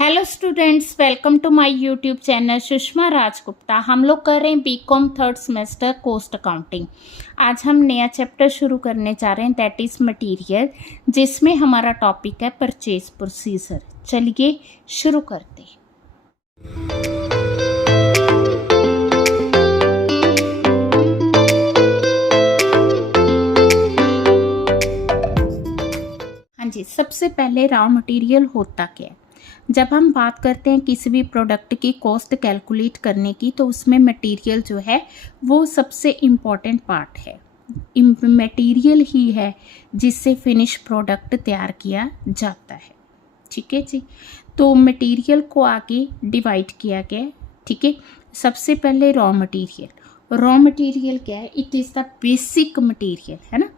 Hello students, welcome to my YouTube channel Sushma Rajgupta. हम लोग कर रहे हैं BCom third semester cost accounting. आज हम नया चैप्टर शुरू करने जा रहे हैं, दैट इज़ मटेरियल, जिसमें हमारा टॉपिक है परचेज प्रोसीजर। चलिए शुरू करते हैं। हाँ जी, सबसे पहले रॉ मटेरियल होता क्या है। जब हम बात करते हैं किसी भी प्रोडक्ट की कॉस्ट कैलकुलेट करने की, तो उसमें मटेरियल जो है वो सबसे इम्पॉर्टेंट पार्ट है। मटेरियल ही है जिससे फिनिश प्रोडक्ट तैयार किया जाता है। ठीक है जी। तो मटेरियल को आगे डिवाइड किया गया है। ठीक है, सबसे पहले रॉ मटेरियल क्या है? It is the basic material, है ना,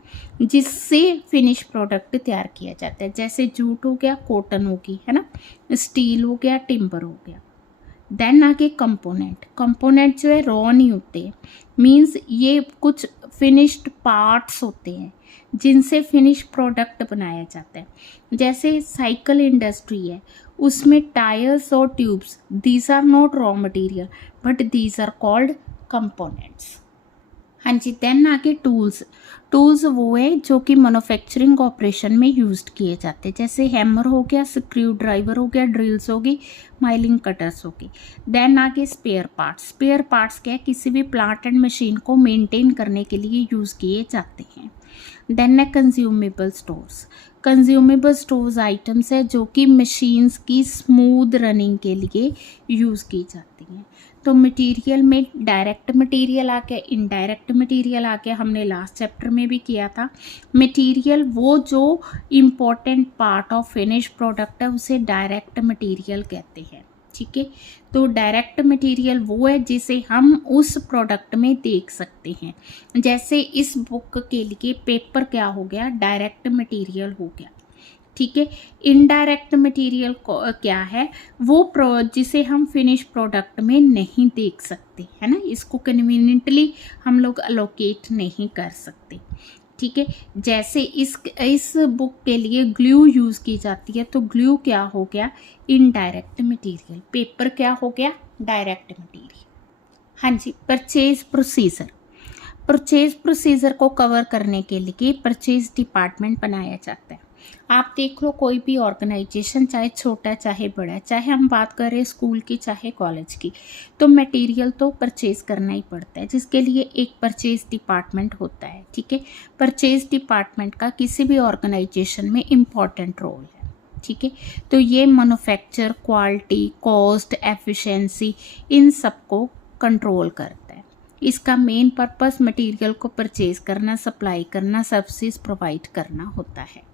जिससे फिनिश प्रोडक्ट तैयार किया जाता है। जैसे जूट हो गया, कॉटन होगी, है ना, स्टील हो गया, टिम्बर हो गया। देन आगे कंपोनेंट जो है रॉ नहीं होते, मींस ये कुछ फिनिश्ड पार्ट्स होते हैं जिनसे फिनिश प्रोडक्ट बनाया जाता है। जैसे साइकिल इंडस्ट्री है, उसमें टायर्स और tubes, these are not raw material but these are called components. हाँ जी। देन आगे टूल्स वो है जो कि मैन्युफैक्चरिंग ऑपरेशन में यूज्ड किए जाते हैं। जैसे हैमर हो गया, स्क्रू ड्राइवर हो गया, ड्रिल्स होगी, माइलिंग कटर्स होगी। देन आगे स्पेयर पार्ट्स क्या है? किसी भी प्लांट एंड मशीन को मेंटेन करने के लिए यूज़ किए जाते हैं। देन है कंज्यूमेबल स्टोर्स आइटम्स है जो कि मशीन्स की स्मूथ रनिंग के लिए यूज़ की जाती हैं। तो मटेरियल में डायरेक्ट मटेरियल आ गया, इनडायरेक्ट मटेरियल आ गया। हमने लास्ट चैप्टर में भी किया था। मटेरियल वो जो important part of finish product है उसे डायरेक्ट मटेरियल कहते हैं। ठीक है, तो डायरेक्ट मटेरियल वो है जिसे हम उस प्रोडक्ट में देख सकते हैं। जैसे इस बुक के लिए पेपर क्या हो गया? डायरेक्ट मटेरियल हो गया। ठीक है, इनडायरेक्ट मटेरियल क्या है? वो जिसे हम फिनिश प्रोडक्ट में नहीं देख सकते, है ना, इसको कन्वीनियंटली हम लोग अलोकेट नहीं कर सकते। ठीक है, जैसे इस बुक के लिए ग्लू यूज़ की जाती है, तो ग्लू क्या हो गया? Indirect material. पेपर क्या हो गया? Direct material. हाँ जी। परचेज प्रोसीजर को कवर करने के लिए परचेज डिपार्टमेंट बनाया जाता है। आप देख लो, कोई भी ऑर्गेनाइजेशन, चाहे छोटा चाहे बड़ा, चाहे हम बात करें स्कूल की चाहे कॉलेज की, तो मटेरियल तो परचेज करना ही पड़ता है, जिसके लिए एक परचेज डिपार्टमेंट होता है। ठीक है, परचेज डिपार्टमेंट का किसी भी ऑर्गेनाइजेशन में इम्पॉर्टेंट रोल है। ठीक है, तो ये मैन्युफैक्चर, क्वालिटी, कॉस्ट, एफिशिएंसी, इन सबको कंट्रोल करता है। इसका मेन पर्पस मटेरियल को परचेज करना, सप्लाई करना, सर्विसेज प्रोवाइड करना होता है।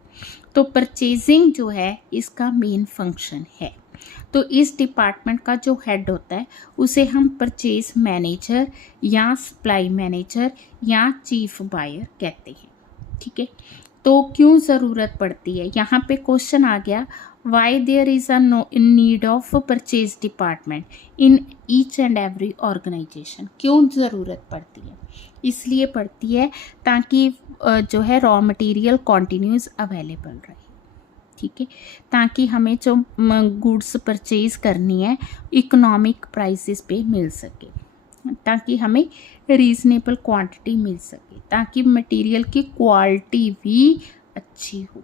तो परचेजिंग जो है इसका मेन फंक्शन है। तो इस डिपार्टमेंट का जो हेड होता है उसे हम परचेज मैनेजर या सप्लाई मैनेजर या चीफ बायर कहते हैं। ठीक है, तो क्यों ज़रूरत पड़ती है? यहाँ पे क्वेश्चन आ गया, why there is a need of purchase department in each and every organisation. क्यों ज़रूरत पड़ती है? इसलिए पड़ती है ताकि जो है रॉ मटेरियल कॉन्टीन्यूस अवेलेबल रहे। ठीक है, ताकि हमें जो गुड्स परचेज करनी है इकोनॉमिक प्राइसेस पे मिल सके, ताकि हमें रीजनेबल क्वांटिटी मिल सके, ताकि मटेरियल की क्वालिटी भी अच्छी हो।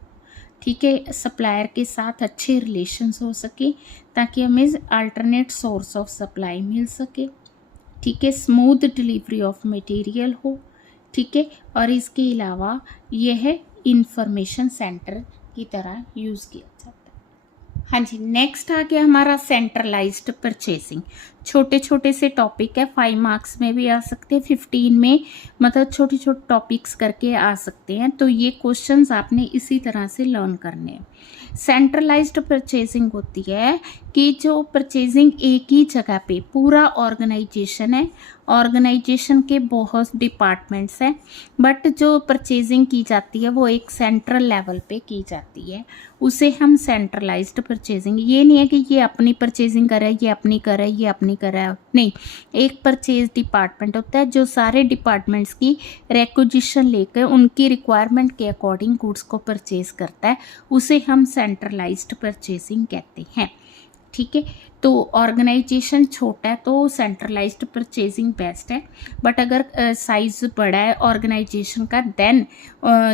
ठीक है, सप्लायर के साथ अच्छे रिलेशंस हो सके, ताकि हमें अल्टरनेट सोर्स ऑफ सप्लाई मिल सके। ठीक है, स्मूथ डिलीवरी ऑफ मटेरियल हो। ठीक है, और इसके अलावा यह है इंफॉर्मेशन सेंटर की तरह यूज़ किया जाता है। हाँ जी। नेक्स्ट आ गया हमारा सेंट्रलाइज्ड परचेसिंग। छोटे छोटे से टॉपिक है, 5 मार्क्स में भी आ सकते हैं, 15 में, मतलब छोटे छोटे टॉपिक्स करके आ सकते हैं। तो ये क्वेश्चंस आपने इसी तरह से लर्न करने हैं। सेंट्रलाइज्ड परचेसिंग होती है कि जो परचेजिंग एक ही जगह पे पूरा ऑर्गेनाइजेशन है, ऑर्गेनाइजेशन के बहुत डिपार्टमेंट्स हैं, बट जो परचेजिंग की जाती है वो एक सेंट्रल लेवल पे की जाती है, उसे हम सेंट्रलाइज्ड परचेजिंग। ये नहीं है कि ये अपनी परचेजिंग कर रहा है, ये अपनी कर रहा है, ये अपनी कर रहा है, नहीं। एक परचेज डिपार्टमेंट होता है जो सारे डिपार्टमेंट्स की रिक्विजिशन लेकर उनकी रिक्वायरमेंट के अकॉर्डिंग गुड्स को परचेज करता है, उसे हम सेंट्रलाइज्ड परचेजिंग कहते हैं। ठीक है। तो ऑर्गेनाइजेशन छोटा है तो सेंट्रलाइज्ड परचेजिंग बेस्ट है, बट अगर साइज बड़ा है ऑर्गेनाइजेशन का देन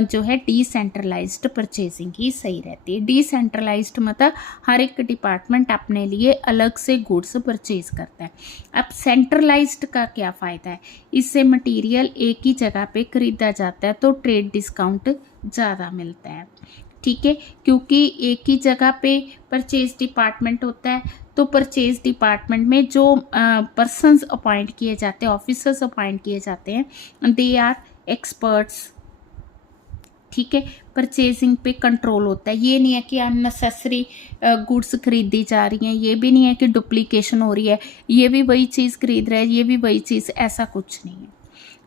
जो है डिसेंट्रलाइज्ड परचेजिंग ही सही रहती है। डिसेंट्रलाइज्ड मतलब हर एक डिपार्टमेंट अपने लिए अलग से गुड्स परचेज करता है। अब सेंट्रलाइज्ड का क्या फ़ायदा है, इससे मटेरियल एक ही जगह पे खरीदा जाता है तो ट्रेड डिस्काउंट ज़्यादा मिलता है। ठीक है, क्योंकि एक ही जगह पे परचेज डिपार्टमेंट होता है तो परचेज डिपार्टमेंट में जो पर्सन्स अपॉइंट किए जाते हैं, ऑफिसर्स अपॉइंट किए जाते हैं, दे आर एक्सपर्ट्स। ठीक है, परचेजिंग पे कंट्रोल होता है। ये नहीं है कि अननेसेसरी गुड्स खरीदी जा रही हैं, ये भी नहीं है कि डुप्लीकेशन हो रही है, ये भी वही चीज़ खरीद रहा है, ये भी वही चीज़, ऐसा कुछ नहीं है।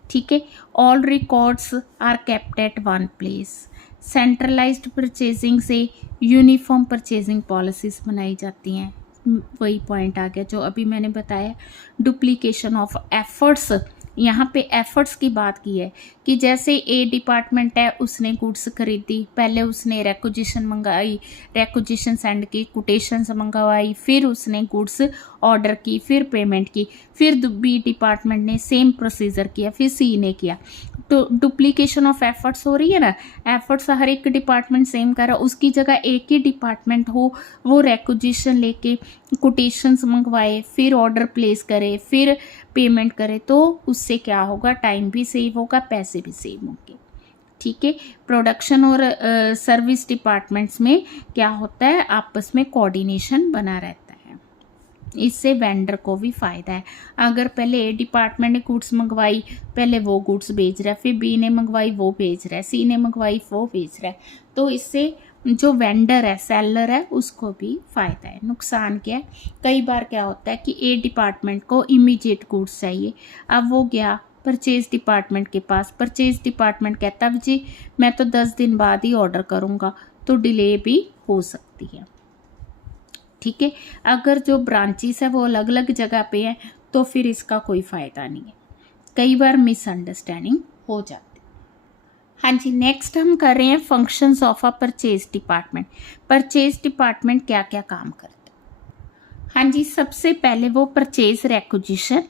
ठीक है, all records are kept at one place. Centralised purchasing से यूनिफॉर्म परचेजिंग पॉलिसीज बनाई जाती हैं। वही पॉइंट आ गया जो अभी मैंने बताया, डुप्लीकेशन ऑफ एफर्ट्स। यहाँ पे एफर्ट्स की बात की है कि जैसे ए डिपार्टमेंट है, उसने गुड्स खरीदी, पहले उसने रेक्विजिशन मंगाई, रेक्विजिशन सेंड की, कोटेशंस मंगवाई, फिर उसने गुड्स ऑर्डर की, फिर पेमेंट की, फिर बी डिपार्टमेंट ने सेम प्रोसीजर किया, फिर सी ने किया, तो डुप्लीकेशन ऑफ एफर्ट्स हो रही है ना। एफर्ट्स हर एक डिपार्टमेंट सेम कर रहा है, उसकी जगह एक ही डिपार्टमेंट हो, वो रेक्विजिशन लेके कोटेशंस मंगवाए, फिर ऑर्डर प्लेस करे, फिर पेमेंट करे, तो उससे क्या होगा, टाइम भी सेव होगा, पैसे भी सेव होंगे। ठीक है, प्रोडक्शन और सर्विस डिपार्टमेंट्स में क्या होता है, आपस में कोऑर्डिनेशन बना रहता है, इससे वेंडर को भी फ़ायदा है। अगर पहले ए डिपार्टमेंट ने गुड्स मंगवाई, पहले वो गुड्स भेज रहा है, फिर बी ने मंगवाई वो भेज रहा है, सी ने मंगवाई वो भेज रहा है, तो इससे जो वेंडर है, सेलर है, उसको भी फ़ायदा है। नुकसान क्या है, कई बार क्या होता है कि ए डिपार्टमेंट को इमीडिएट गुड्स चाहिए, अब वो गया परचेज डिपार्टमेंट के पास, परचेज डिपार्टमेंट कहता है जी मैं तो 10 दिन बाद ही ऑर्डर करूँगा, तो डिले भी हो सकती है। ठीक है, अगर जो ब्रांचेस है वो अलग अलग जगह पे है तो फिर इसका कोई फ़ायदा नहीं है, कई बार मिसअंडरस्टैंडिंग हो जाती है। हाँ जी, नेक्स्ट हम कर रहे हैं functions of a purchase department. Purchase department क्या क्या काम करता है। हाँ जी, सबसे पहले वो परचेज रेक्विजिशन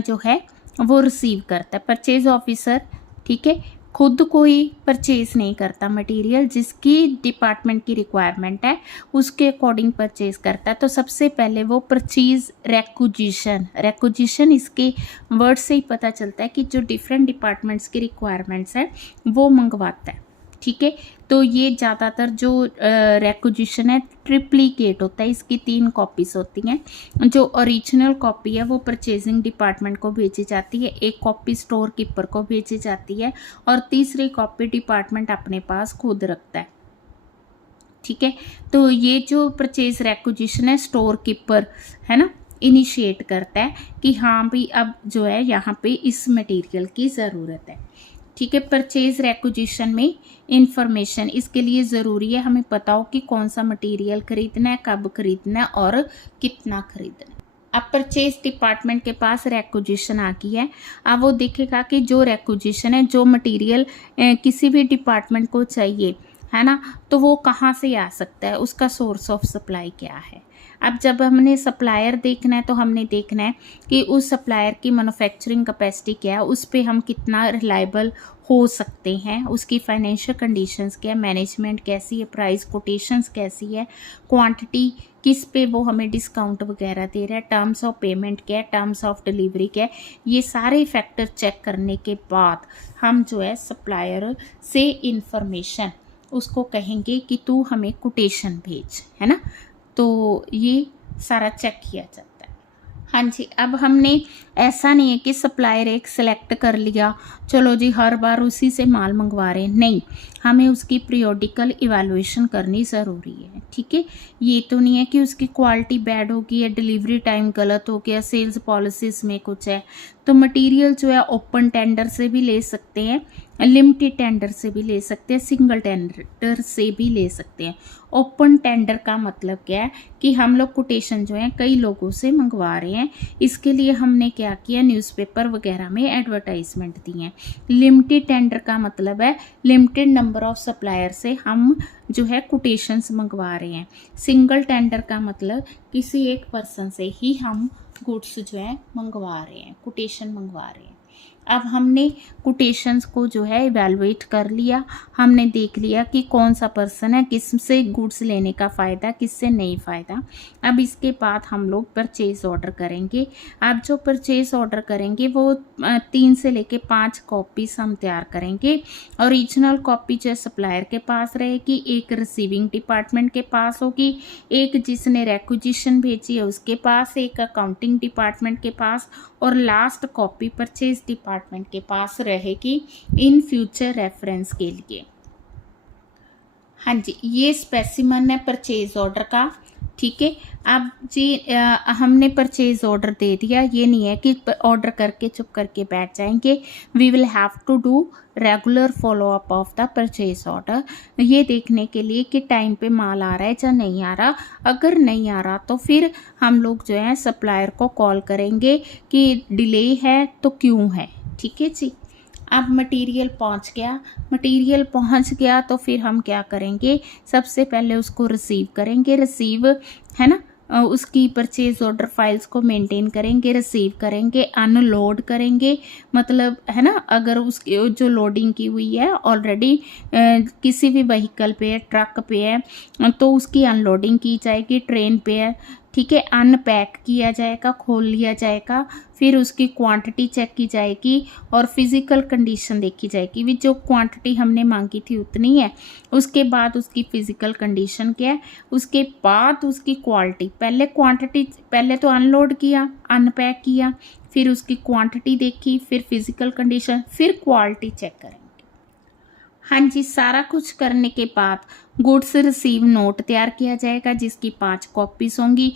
जो है वो रिसीव करता है। परचेज ऑफिसर, ठीक है, खुद कोई परचेज नहीं करता, मटेरियल जिसकी डिपार्टमेंट की रिक्वायरमेंट है उसके अकॉर्डिंग परचेज करता है। तो सबसे पहले वो परचेज रेक्विजिशन इसके वर्ड से ही पता चलता है कि जो डिफरेंट डिपार्टमेंट्स की रिक्वायरमेंट्स है वो मंगवाता है। ठीक है, तो ये ज़्यादातर जो रेक्विजिशन है ट्रिप्लीकेट होता है, इसकी 3 कॉपीज़ होती हैं। जो ओरिजिनल कॉपी है वो परचेजिंग डिपार्टमेंट को भेजी जाती है, एक कॉपी स्टोर कीपर को भेजी जाती है, और तीसरी कॉपी डिपार्टमेंट अपने पास खुद रखता है। ठीक है, तो ये जो परचेज रेक्विजिशन है स्टोर कीपर है ना, इनिशिएट करता है कि हाँ भाई अब जो है यहाँ पे इस मटेरियल की ज़रूरत है। ठीक है, परचेज रेक्विजिशन में इंफॉर्मेशन इसके लिए ज़रूरी है, हमें पता हो कि कौन सा मटेरियल खरीदना है, कब खरीदना है और कितना खरीदना है। अब परचेज डिपार्टमेंट के पास रेक्विजिशन आ गई है, अब वो देखेगा कि जो रेक्विजिशन है, जो मटेरियल किसी भी डिपार्टमेंट को चाहिए है ना, तो वो कहाँ से आ सकता है, उसका सोर्स ऑफ सप्लाई क्या है। अब जब हमने सप्लायर देखना है तो हमने देखना है कि उस सप्लायर की मैन्युफैक्चरिंग कैपेसिटी क्या है, उस पर हम कितना रिलायबल हो सकते हैं, उसकी फाइनेंशियल कंडीशंस क्या है, मैनेजमेंट कैसी है, प्राइस कोटेशंस कैसी है, क्वांटिटी किस पे वो हमें डिस्काउंट वगैरह दे रहा है, टर्म्स ऑफ पेमेंट क्या है, टर्म्स ऑफ डिलीवरी क्या है। ये सारे फैक्टर चेक करने के बाद हम जो है सप्लायर से इंफॉर्मेशन उसको कहेंगे कि तू हमें कोटेशन भेज, है ना, तो ये सारा चेक किया जाता है। हाँ जी, अब हमने ऐसा नहीं है कि सप्लायर एक सिलेक्ट कर लिया, चलो जी हर बार उसी से माल मंगवा रहे हैं, नहीं, हमें उसकी पीरियोडिकल इवैल्यूएशन करनी ज़रूरी है। ठीक है, ये तो नहीं है कि उसकी क्वालिटी बैड होगी या डिलीवरी टाइम गलत हो गया, सेल्स पॉलिसीज़ में कुछ है, तो मटेरियल जो है ओपन टेंडर से भी ले सकते हैं लिमिटेड टेंडर से भी ले सकते हैं, सिंगल टेंडर से भी ले सकते हैं। ओपन टेंडर का मतलब क्या है कि हम लोग कोटेशन जो है कई लोगों से मंगवा रहे हैं, इसके लिए हमने क्या किया, न्यूज़पेपर वगैरह में एडवर्टाइजमेंट दी है। लिमिटेड टेंडर का मतलब है लिमिटेड नंबर ऑफ सप्लायर से हम जो है कोटेशंस मंगवा रहे हैं। सिंगल टेंडर का मतलब किसी एक पर्सन से ही हम गुड्स जो है मंगवा रहे हैं, कोटेशन मंगवा रहे हैं। अब हमने कोटेशंस को जो है इवेलुएट कर लिया, हमने देख लिया कि कौन सा पर्सन है, किससे गुड्स लेने का फ़ायदा, किससे नहीं फ़ायदा। अब इसके बाद हम लोग परचेज़ ऑर्डर करेंगे। अब जो परचेज़ ऑर्डर करेंगे वो 3 से लेके 5 कॉपीज़ हम तैयार करेंगे। ओरिजिनल कॉपी जो सप्लायर के पास रहेगी, एक रिसीविंग डिपार्टमेंट के पास होगी, एक जिसने रेक्विजिशन भेजी है उसके पास, एक अकाउंटिंग डिपार्टमेंट के पास, और लास्ट कॉपी परचेज डिपार्टमेंट के पास रहेगी इन फ्यूचर रेफरेंस के लिए। हाँ जी, ये स्पेसिमन है परचेज ऑर्डर का। ठीक है, अब जी हमने परचेज ऑर्डर दे दिया, ये नहीं है कि ऑर्डर करके चुप करके बैठ जाएंगे। We will have to do regular follow up of the purchase order, ये देखने के लिए कि टाइम पे माल आ रहा है या नहीं आ रहा। अगर नहीं आ रहा तो फिर हम लोग जो है सप्लायर को कॉल करेंगे कि डिले है तो क्यों है। ठीक है जी। अब मटेरियल पहुंच गया तो फिर हम क्या करेंगे, सबसे पहले उसको रिसीव करेंगे, रिसीव है ना, उसकी परचेज ऑर्डर फाइल्स को मेंटेन करेंगे, रिसीव करेंगे, अनलोड करेंगे, मतलब है ना, अगर उसकी जो लोडिंग की हुई है ऑलरेडी किसी भी व्हीकल पे है, ट्रक पे है, तो उसकी अनलोडिंग की जाएगी, ट्रेन पे है, ठीक है, अनपैक किया जाएगा, खोल लिया जाएगा, फिर उसकी क्वांटिटी चेक की जाएगी और फिज़िकल कंडीशन देखी जाएगी। भी जो क्वांटिटी हमने मांगी थी उतनी है, उसके बाद उसकी फ़िज़िकल कंडीशन क्या है, उसके बाद उसकी क्वालिटी, पहले क्वांटिटी, पहले तो अनलोड किया, अनपैक किया, फिर उसकी क्वांटिटी देखी, फिर फिज़िकल कंडीशन, फिर क्वालिटी चेक करेंगे। हाँ जी, सारा कुछ करने के बाद गुड्स रिसीव नोट तैयार किया जाएगा जिसकी 5 कॉपीज होंगी।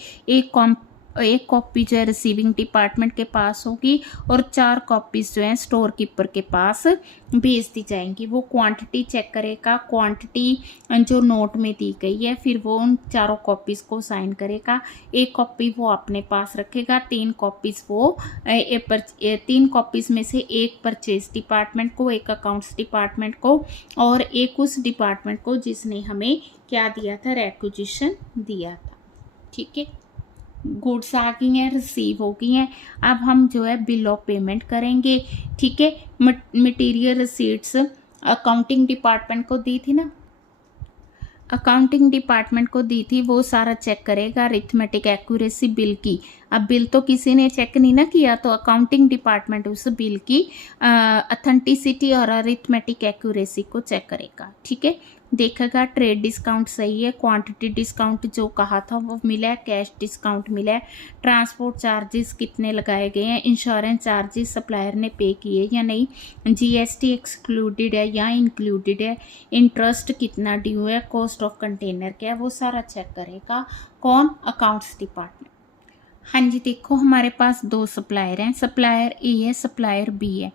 एक कॉपी जो है रिसीविंग डिपार्टमेंट के पास होगी और 4 कॉपीज जो है स्टोर कीपर के पास भेज दी जाएंगी। वो क्वांटिटी चेक करेगा, क्वांटिटी जो नोट में दी गई है, फिर वो उन 4 कॉपीज को साइन करेगा। एक कॉपी वो अपने पास रखेगा, 3 कॉपीज वो 3 कॉपीज में से एक परचेज डिपार्टमेंट को, एक अकाउंट्स डिपार्टमेंट को और एक उस डिपार्टमेंट को जिसने हमें क्या दिया था, रेक्विजिशन दिया था। ठीक है, गुड्स आ गई हैं, रिसीव हो गई हैं। अब हम जो है बिल ऑफ पेमेंट करेंगे। ठीक है, मटेरियल रिसीट्स अकाउंटिंग डिपार्टमेंट को दी थी ना, अकाउंटिंग डिपार्टमेंट को दी थी, वो सारा चेक करेगा, अरिथमेटिक एक्यूरेसी बिल की। अब बिल तो किसी ने चेक नहीं ना किया, तो अकाउंटिंग डिपार्टमेंट उस बिल की ऑथेंटिसिटी और अरिथमेटिक एक्यूरेसी को चेक करेगा। ठीक है, देखेगा ट्रेड डिस्काउंट सही है, क्वांटिटी डिस्काउंट जो कहा था वो मिला है, कैश डिस्काउंट मिला है, ट्रांसपोर्ट चार्जेस कितने लगाए गए हैं, इंश्योरेंस चार्जेस सप्लायर ने पे किए या नहीं, जीएसटी एक्सक्लूडेड है या इंक्लूडेड है, इंटरेस्ट कितना ड्यू है, कॉस्ट ऑफ कंटेनर क्या है, वो सारा चेक करेगा। कौन? Accounts department. हाँ जी, देखो हमारे पास 2 सप्लायर हैं, सप्लायर ए है, सप्लायर बी है।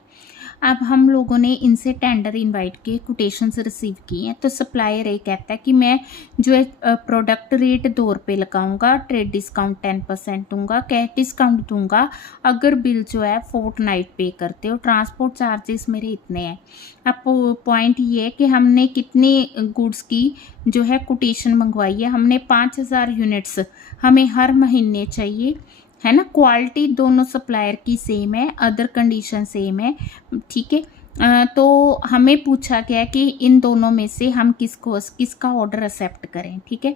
अब हम लोगों ने इनसे टेंडर इनवाइट के कोटेशंस रिसीव किए हैं। तो सप्लायर ये कहता है कि मैं जो है प्रोडक्ट रेट 2 रुपये लगाऊंगा, ट्रेड डिस्काउंट 10% दूंगा, कैश डिस्काउंट दूंगा अगर बिल जो है फोर्टनाइट पे करते हो, ट्रांसपोर्ट चार्जेस मेरे इतने हैं। अब पॉइंट ये है कि हमने कितनी गुड्स की जो है कोटेशन मंगवाई है, हमने 5000 यूनिट्स हमें हर महीने चाहिए, है ना। क्वालिटी दोनों सप्लायर की सेम है, अदर कंडीशन सेम है। ठीक है, तो हमें पूछा गया कि इन दोनों में से हम किसका ऑर्डर एक्सेप्ट करें। ठीक है,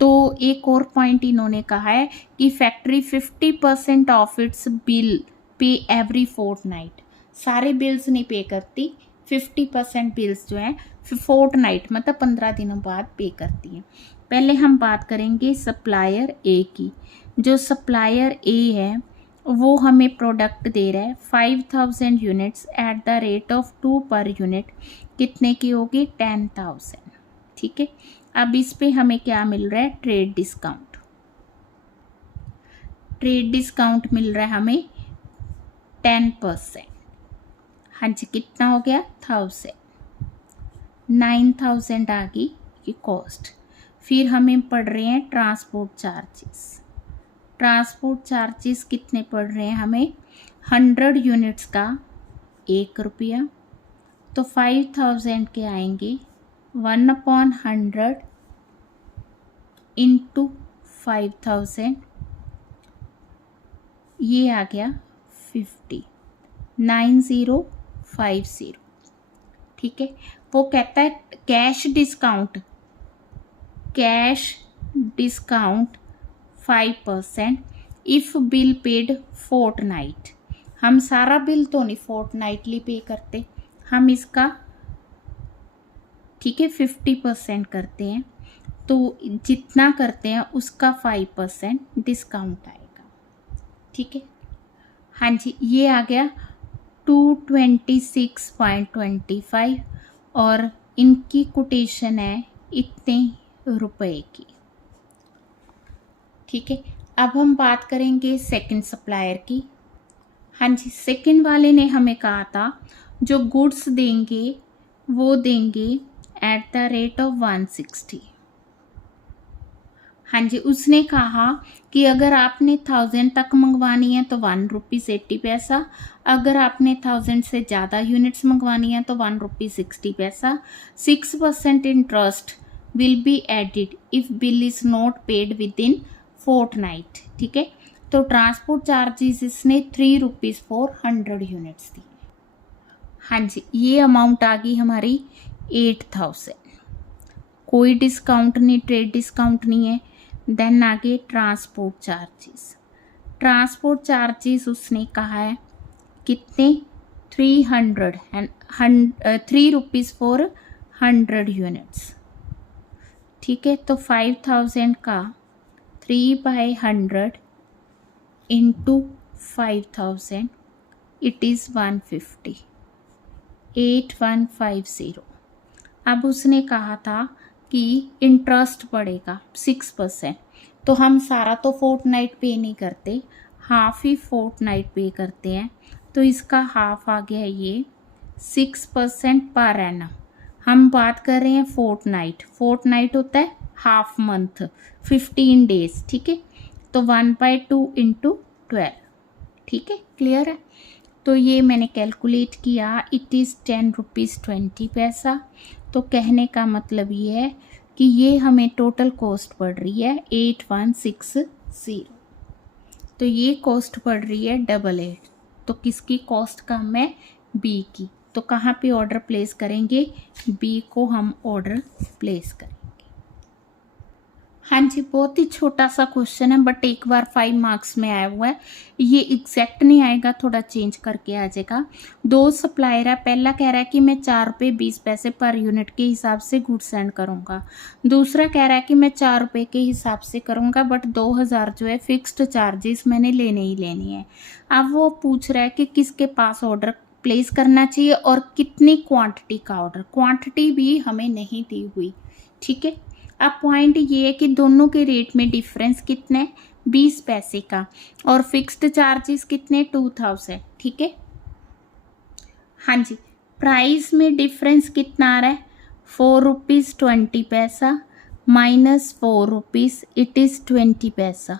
तो एक और पॉइंट इन्होंने कहा है कि factory 50% of its bill pay every Fortnite, सारे बिल्स नहीं पे करती, 50% बिल्स जो है फोर्टनाइट मतलब 15 दिनों बाद पे करती है। पहले हम बात करेंगे सप्लायर ए की। जो सप्लायर ए है वो हमें प्रोडक्ट दे रहा है 5000 units at the rate of 2 per unit, कितने की होगी? 10,000। ठीक है, अब इस पे हमें क्या मिल रहा है? Trade discount. ट्रेड डिस्काउंट मिल रहा है हमें 10%। हाँ जी, कितना हो गया 1000, 9000 आ गई ये कॉस्ट। फिर हमें पड़ रहे हैं ट्रांसपोर्ट चार्जेस। ट्रांसपोर्ट चार्जेस कितने पड़ रहे हैं हमें, 100 यूनिट्स का 1 रुपया, तो 5000 के आएंगे 1/100 इंटू 5000, ये आ गया 50, 9050। ठीक है, वो कहता है cash discount 5% if bill paid fortnight. हम सारा बिल तो नहीं फोर्टनाइटली पे करते, हम इसका ठीक है 50% करते हैं, तो जितना करते हैं उसका 5% डिस्काउंट आएगा। ठीक है, हाँ जी, ये आ गया 226.25 और इनकी कोटेशन है इतने रुपए की। ठीक है, अब हम बात करेंगे सेकंड सप्लायर की। हाँ जी, सेकंड वाले ने हमें कहा था जो गुड्स देंगे वो देंगे एट द रेट ऑफ 160। हाँ जी, उसने कहा कि अगर आपने 1000 तक मंगवानी है तो 1 रुपीज़ 80 पैसा, अगर आपने 1000 से ज़्यादा यूनिट्स मंगवानी है तो 1 रुपीज़ 60 पैसा। 6% interest will be added if bill is not paid within fortnight. ठीक है, तो ट्रांसपोर्ट चार्जेस इसने 3 रुपीज़ फॉर 100 यूनिट्स दी। हाँ जी, ये अमाउंट आ गई हमारी 8000, कोई डिस्काउंट नहीं, ट्रेड डिस्काउंट नहीं है। देन आगे ट्रांसपोर्ट चार्जेस। ट्रांसपोर्ट चार्जेस उसने कहा है कितने, 3 रुपीज़ फॉर 100 यूनिट्स। ठीक है, तो 5000 का 3/100 इंटू 5000 इट इज़ 150, 8150। अब उसने कहा था कि इंटरेस्ट पड़ेगा 6%, तो हम सारा तो फोर्टनाइट पे नहीं करते, हाफ ही फोर्टनाइट पे करते हैं, तो इसका हाफ आ गया ये 6% पर एनम। हम बात कर रहे हैं फोर्टनाइट होता है हाफ मंथ 15 डेज। ठीक है, तो 1/2 इंटू 12। ठीक है, क्लियर है। तो ये मैंने कैलकुलेट किया, इट इज़ 10 रुपीज़ 20 पैसा। तो कहने का मतलब ये है कि ये हमें टोटल कॉस्ट पड़ रही है 8160। तो ये कॉस्ट पड़ रही है 88। तो किसकी कॉस्ट कम है, बी की। तो कहाँ पे ऑर्डर प्लेस करेंगे, बी को हम ऑर्डर प्लेस करेंगे। हाँ जी, बहुत ही छोटा सा क्वेश्चन है बट एक बार 5 मार्क्स में आया हुआ है। ये एग्जैक्ट नहीं आएगा, थोड़ा चेंज करके आ जाएगा। 2 सप्लायर है, पहला कह रहा है कि मैं 4 रुपये 20 पैसे पर यूनिट के हिसाब से गुड सेंड करूँगा। दूसरा कह रहा है कि मैं 4 रुपये के हिसाब से करूँगा बट 2000 जो है फिक्स्ड चार्जेस मैंने लेने ही लेनी है। अब वो पूछ रहा है कि किसके पास ऑर्डर प्लेस करना चाहिए और कितनी क्वांटिटी का ऑर्डर। क्वांटिटी भी हमें नहीं दी हुई। ठीक है, अब पॉइंट ये है कि दोनों के रेट में डिफरेंस कितना है, 20 पैसे का, और फिक्स्ड चार्जेस कितने 2000। ठीक है, हाँ जी, प्राइस में डिफरेंस कितना आ रहा है, 4 रुपीज़ 20 पैसा माइनस 4 रुपीज़ इट इज़ 20 पैसा।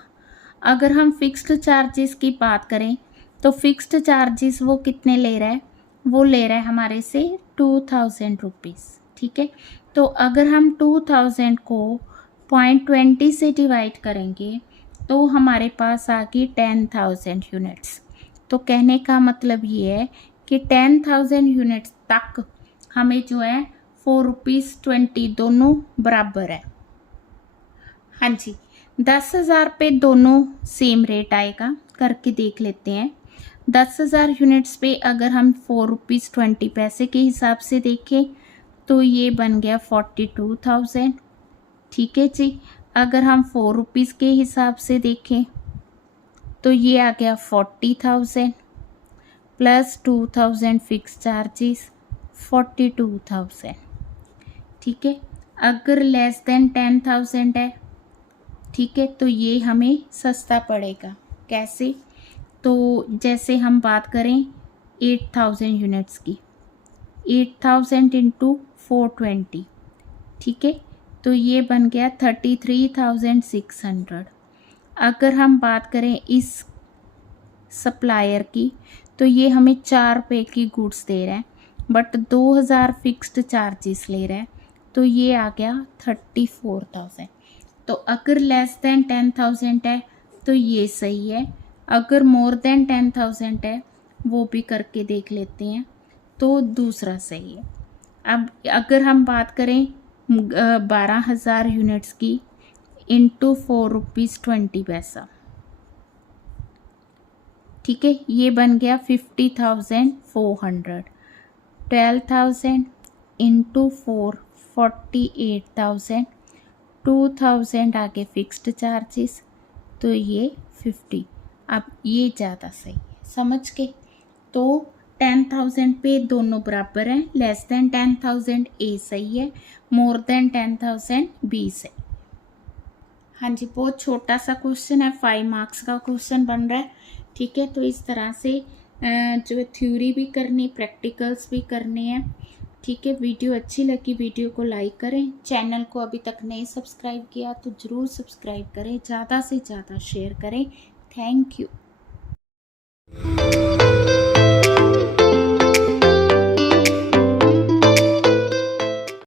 अगर हम फिक्स्ड चार्जेस की बात करें तो फिक्स्ड चार्जेस वो कितने ले रहा है, वो ले रहा है हमारे से 2000 रुपीज़। ठीक है, तो अगर हम 2000 को 0.20 से डिवाइड करेंगे तो हमारे पास आ गई 10,000 यूनिट्स। तो कहने का मतलब ये है कि 10,000 यूनिट्स तक हमें जो है 4 रुपीज़ 20 दोनों बराबर है। हाँ जी, 10,000 पे दोनों सेम रेट आएगा, करके देख लेते हैं। 10,000 यूनिट्स पे अगर हम 4 रुपीज़ 20 पैसे के हिसाब से देखें तो ये बन गया 42,000। ठीक है जी, अगर हम 4 रुपीज़ के हिसाब से देखें तो ये आ गया 40,000 प्लस 2,000 फिक्स चार्जेस 42,000। ठीक है, अगर लेस देन 10,000 है, ठीक है, तो ये हमें सस्ता पड़ेगा। कैसे, तो जैसे हम बात करें 8000 यूनिट्स की, 8000 इंटू 420, ठीक है, तो ये बन गया 33,600। अगर हम बात करें इस सप्लायर की, तो ये हमें 4 रुपये की गुड्स दे रहा है बट 2000 फिक्स्ड चार्जेस ले रहा है, तो ये आ गया 34,000। तो अगर लेस देन 10,000 है तो ये सही है, अगर मोर देन 10,000 है वो भी करके देख लेते हैं, तो दूसरा सही है। अब अगर हम बात करें 12,000 यूनिट्स की इंटू 4 रुपीज़ 20 पैसा, ठीक है, ये बन गया 50,400। 12,000 इंटू 4 48,000, 2,000 आगे फिक्स्ड चार्जेस, तो ये 50। अब ये ज़्यादा सही है, समझ के। तो 10,000 पे दोनों बराबर हैं, लेस देन 10,000 ए सही है, मोर देन 10,000 बी सही। हाँ जी, बहुत छोटा सा क्वेश्चन है, 5 मार्क्स का क्वेश्चन बन रहा है, ठीक है। तो इस तरह से जो थ्योरी भी करनी, प्रैक्टिकल्स भी करने हैं, ठीक है। वीडियो अच्छी लगी वीडियो को लाइक करें, चैनल को अभी तक नहीं सब्सक्राइब किया तो ज़रूर सब्सक्राइब करें, ज़्यादा से ज़्यादा शेयर करें। Thank you.